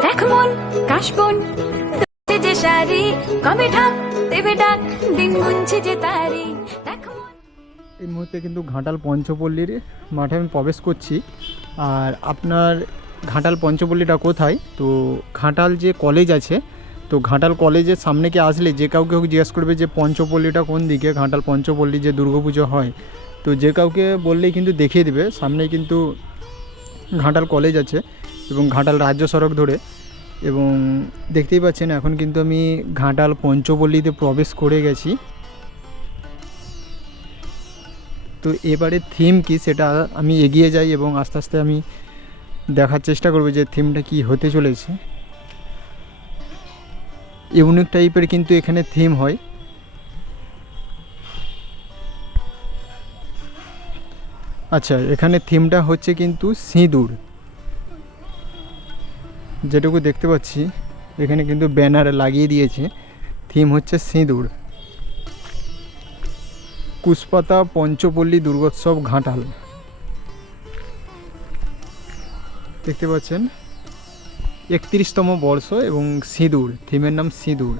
দেখ মন কাশবন যে কবে ঢাক দেবে ডাক, দিন গুনছে যে তারি। এই মুহূর্তে কিন্তু ঘাটাল পঞ্চপল্লীর মাঠে আমি প্রবেশ করছি। আর আপনার ঘাটাল পঞ্চপল্লীটা কোথায়? তো ঘাটাল যে কলেজ আছে, তো ঘাটাল কলেজের সামনে কি আসলে যে কাউকে হোক জিজ্ঞেস করবে যে পঞ্চপল্লীটা কোন দিকে, ঘাটাল পঞ্চপল্লী যে দুর্গাপুজো হয়। তো যে কাউকে বললেই কিন্তু দেখিয়ে দেবে। সামনে কিন্তু ঘাটাল কলেজ আছে। এবং ঘাটাল রাজ্য সড়ক ধরে। এবং দেখতেই পাচ্ছেন, এখন কিন্তু আমি ঘাটাল পঞ্চপল্লীতে প্রবেশ করে গেছি। তো এবারে থিম কি সেটা আমি এগিয়ে যাই এবং আস্তে আস্তে আমি দেখার চেষ্টা করব যে থিমটা কি হতে চলেছে। ইউনিক টাইপের কিন্তু এখানে থিম হয়। আচ্ছা এখানে থিমটা হচ্ছে কিন্তু সিঁদুর। যেটুকু দেখতে পাচ্ছি, এখানে কিন্তু ব্যানার লাগিয়ে দিয়েছে। থিম হচ্ছে সিঁদুর। কুশপাতা, পঞ্চপল্লী, দুর্গোৎসব, ঘাটাল। দেখতে পাচ্ছেন, একত্রিশতম বর্ষ এবং সিঁদুর, থিমের নাম সিঁদুর।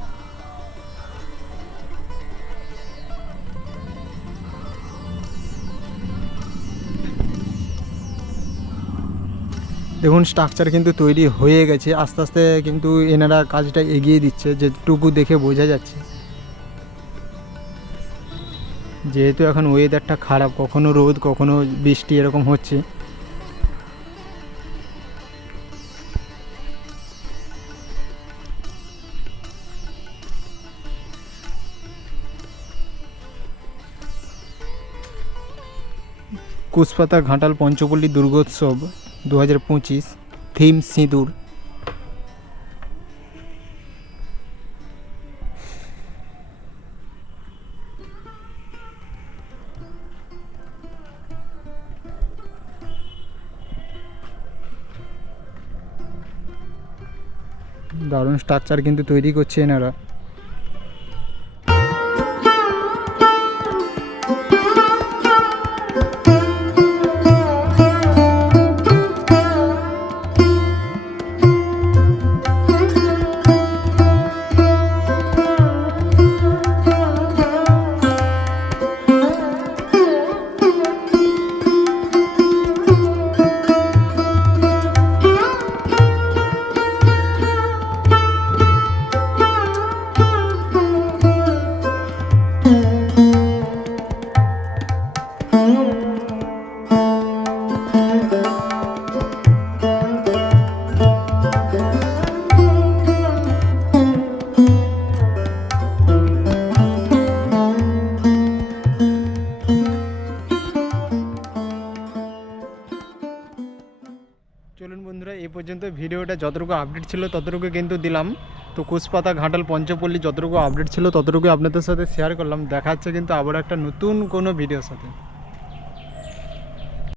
দেখুন স্ট্রাকচার কিন্তু তৈরি হয়ে গেছে। আস্তে আস্তে কিন্তু এনারা কাজটা এগিয়ে দিচ্ছে, যেটুকু দেখে বোঝা যাচ্ছে। যেহেতু এখন ওয়েদারটা খারাপ, কখনো রোদ, কখনো বৃষ্টি, এরকম হচ্ছে। কুশপাতা, ঘাটাল, পঞ্চপল্লী দুর্গোৎসব দু হাজার পঁচিশ থিম সিঁদুর। দারুণ স্ট্রাকচার কিন্তু তৈরি করছে এনারা। চলুন বন্ধুরা, এই পর্যন্ত ভিডিওটা যতটুকু আপডেট ছিল ততটুকু কিন্তু দিলাম। তো কুশপাতা, ঘাটাল, পঞ্চপল্লী যতটুকু আপডেট ছিল ততটুকু আপনাদের সাথে শেয়ার করলাম। দেখা যাচ্ছে কিন্তু আবার একটা নতুন কোনো ভিডিওর সাথে।